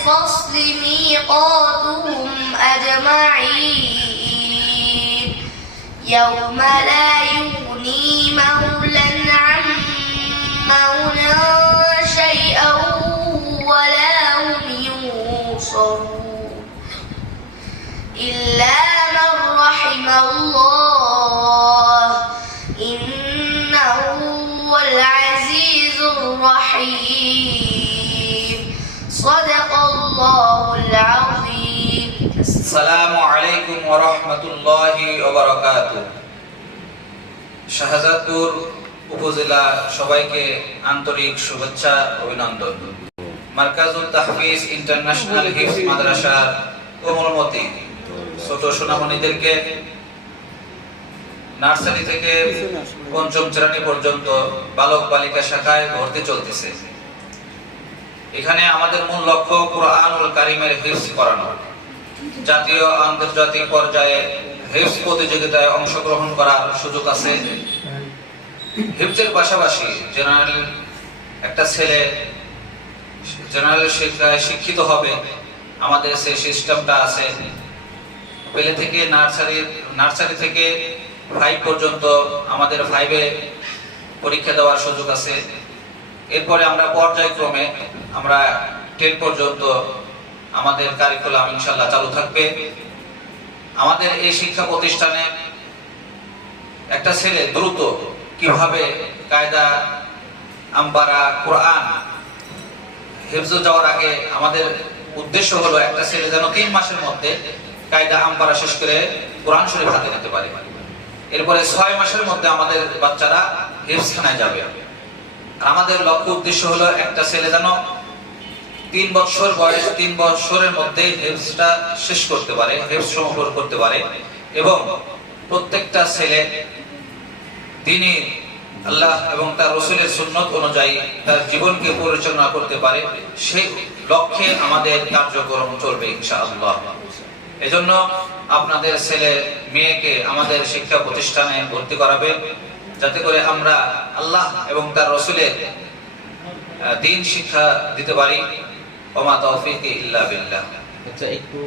الفصل ميقاتهم أجمعين. يوم لا يغني مولا عن مولا شيئا ولا هم ينصرون. إلا من رحم الله إنه هو العزيز الرحيم. صدق الله العظيم সালামু আলাইকুম ওয়া রাহমাতুল্লাহি ওয়া বারাকাতুহু শাহজাদপুর উপজেলা সবাইকে আন্তরিক শুভেচ্ছা অভিনন্দন মার্কাজুত তাহফিজ ইন্টারন্যাশনাল হিফজ মাদ্রাসার কোমলমতি ছোট সোনামণিদেরকে নার্সারি থেকে পঞ্চম শ্রেণী পর্যন্ত বালক বালিকা শাখায় ভর্তি চলতেছে এখানে আমাদের মূল লক্ষ্য কোরআনুল কারিমের হিফজ করানো। জাতীয় আন্তর্জাতিক পর্যায়ে হিফজ প্রতিযোগিতায় অংশগ্রহণ করার সুযোগ আছে। হিফজের পাশাপাশি জেনারেল একটা ছেলে জেনারেল শিক্ষায় শিক্ষিত হবে। আমাদের সেই সিস্টেমটা আছে। পেলে থেকে নার্সারি নার্সারি থেকে ফাইভ পর্যন্ত আমাদের ফাইভে পরীক্ষা দেওয়ার সুযোগ আছে। এরপরে আমরা পর্যায়ক্রমে আমরা টেন পর্যন্ত আমাদের কারিকুলাম ইনশাল্লাহ চালু থাকবে। আমাদের এই শিক্ষা প্রতিষ্ঠানে একটা ছেলে দ্রুত কীভাবে কায়দা আম্বারা কোরআন হেফজ যাওয়ার আগে আমাদের উদ্দেশ্য হলো একটা ছেলে যেন তিন মাসের মধ্যে কায়দা আম্বারা শেষ করে কোরআন শরীফ হাতে নিতে পারে। এরপরে ছয় মাসের মধ্যে আমাদের বাচ্চারা হেফজখানায় যাবে। আমাদের লক্ষ্য উদ্দেশ্য হলো একটা ছেলে যেন তিন বছর বয়স, তিন বছরের মধ্যে হেফজটা শেষ করতে পারে, হেফজ সমাপন করতে পারে। এবং প্রত্যেকটা ছেলে তিনি আল্লাহ এবং তার রসুলের সুন্নত অনুযায়ী তার জীবনকে পরিচালনা করতে পারে। সেই লক্ষ্যে আমাদের কার্যক্রম চলবে ইনশাআল্লাহ। এজন্য আপনাদের ছেলে, মেয়েকে আমাদের শিক্ষা প্রতিষ্ঠানে ভর্তি করাবে। যাতে করে আমরা আল্লাহ এবং তার রসুলের দিন শিক্ষা দিতে পারি। ওমা তৌফিক ইল্লা বিল্লাহ। আচ্ছা একটু